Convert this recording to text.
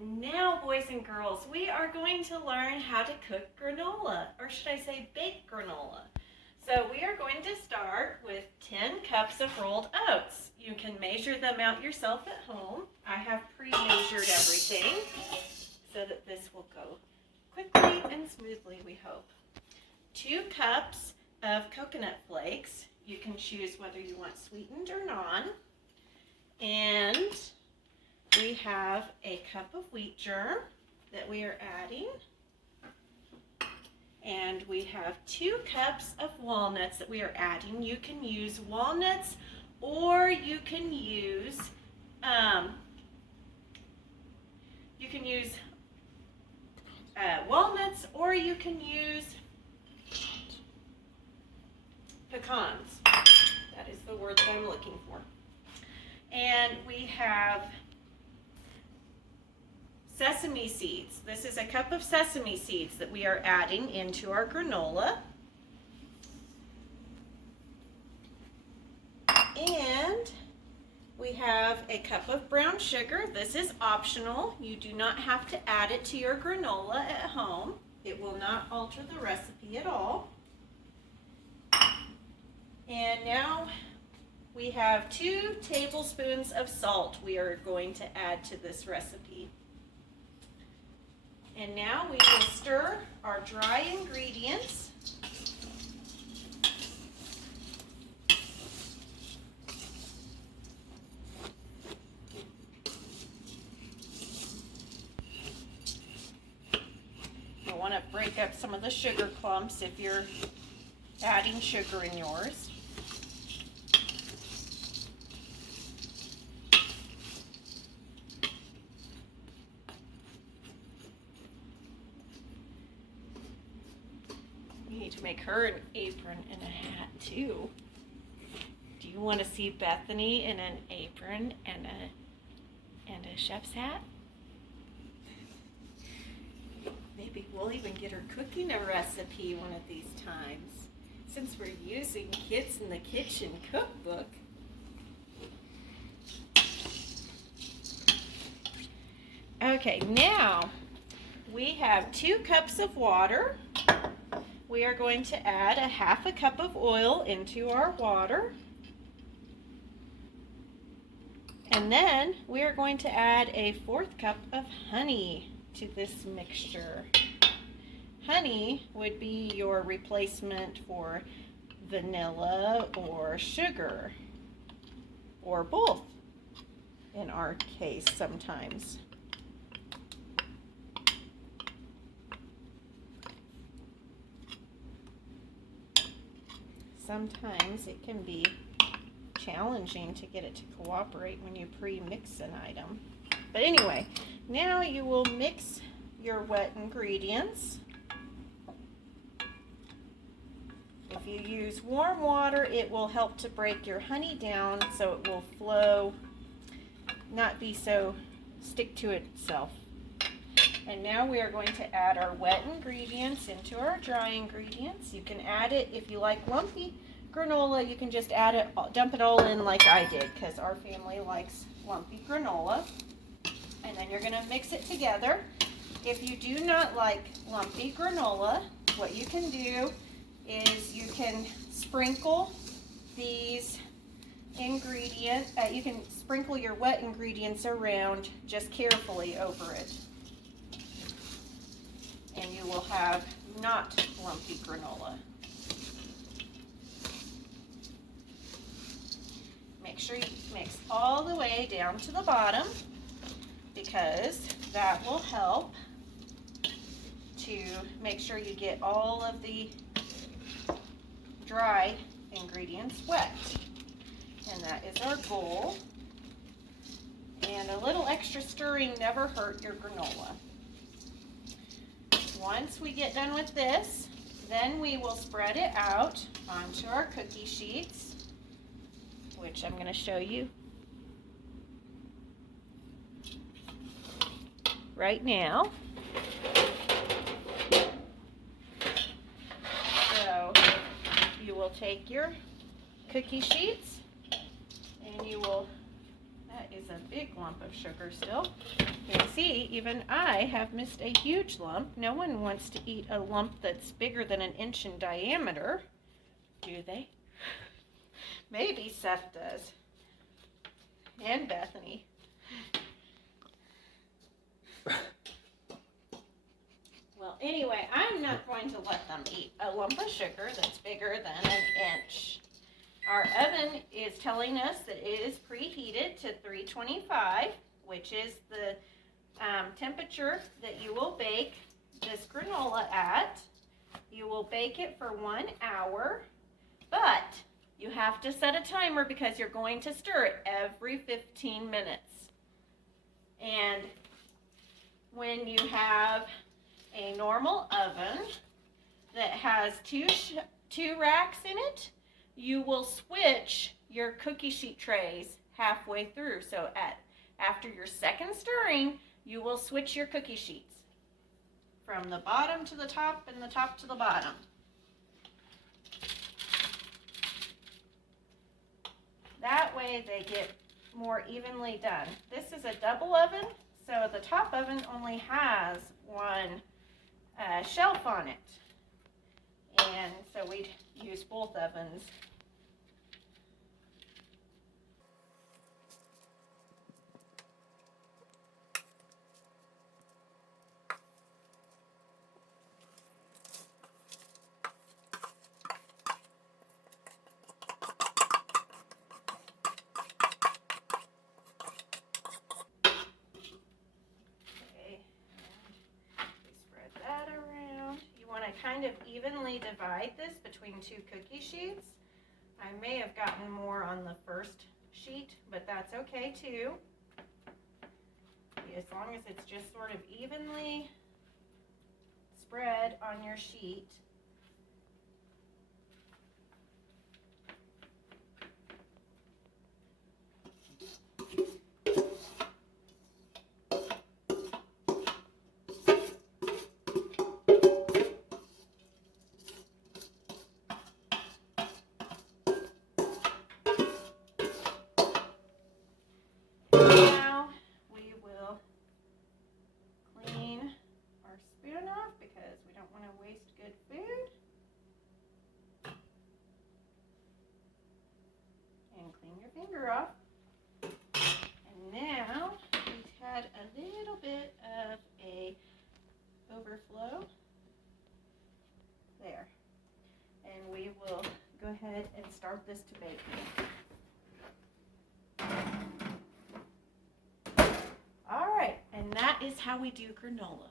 And now, boys and girls, we are going to learn how to cook granola, or should I say bake granola. So we are going to start with 10 cups of rolled oats. You can measure them out yourself at home. I have pre-measured everything so that this will go quickly and smoothly, we hope. 2 cups of coconut flakes. You can choose whether you want sweetened or non. And we have a cup of wheat germ that we are adding. And we have 2 cups of walnuts that we are adding. You can use walnuts or you can use walnuts or you can use pecans. That is the word that I'm looking for. And we have sesame seeds. This is a cup of sesame seeds that we are adding into our granola. And we have a cup of brown sugar. This is optional. You do not have to add it to your granola at home. It will not alter the recipe at all. And now we have 2 tablespoons of salt we are going to add to this recipe. And now we will stir our dry ingredients. You'll want to break up some of the sugar clumps if you're adding sugar in yours. You need to make her an apron and a hat too. Do you want to see Bethany in an apron and a chef's hat? Maybe we'll even get her cooking a recipe one of these times, since we're using Kids in the Kitchen cookbook. Okay, now we have 2 cups of water. We are going to add a half a cup of oil into our water. And then we are going to add a 1/4 cup of honey to this mixture. Honey would be your replacement for vanilla or sugar, or both in our case sometimes. Sometimes it can be challenging to get it to cooperate when you pre-mix an item. But anyway, now you will mix your wet ingredients. If you use warm water, it will help to break your honey down so it will flow, not be so stick to itself. And now we are going to add our wet ingredients into our dry ingredients. You can add it, if you like lumpy granola, you can just add it, dump it all in like I did, because our family likes lumpy granola. And then you're going to mix it together. If you do not like lumpy granola, what you can do is you can sprinkle these ingredients, you can sprinkle your wet ingredients around just carefully over it. And you will have not lumpy granola. Make sure you mix all the way down to the bottom, because that will help to make sure you get all of the dry ingredients wet. And that is our goal. And a little extra stirring never hurt your granola. Once we get done with this, then we will spread it out onto our cookie sheets, which I'm going to show you right now. So you will take your cookie sheets and you will, that is a big lump of sugar still. You can see, even I have missed a huge lump. No one wants to eat a lump that's bigger than 1 inch in diameter, do they? Maybe Seth does. And Bethany. Well, anyway, I'm not going to let them eat a lump of sugar that's bigger than 1 inch. Our oven is telling us that it is preheated to 325, which is the temperature that you will bake this granola at. You will bake it for 1 hour, but you have to set a timer because you're going to stir it every 15 minutes. And when you have a normal oven that has two racks in it, you will switch your cookie sheet trays halfway through. So after your second stirring, you will switch your cookie sheets from the bottom to the top and the top to the bottom. That way they get more evenly done. This is a double oven, so the top oven only has one shelf on it. And so we'd use both ovens. Kind of evenly divide this between 2 cookie sheets. I may have gotten more on the first sheet, but that's okay too. As long as it's just sort of evenly spread on your sheet. Finger off. And now we've had a little bit of a overflow there. And we will go ahead and start this to bake. All right, and that is how we do granola.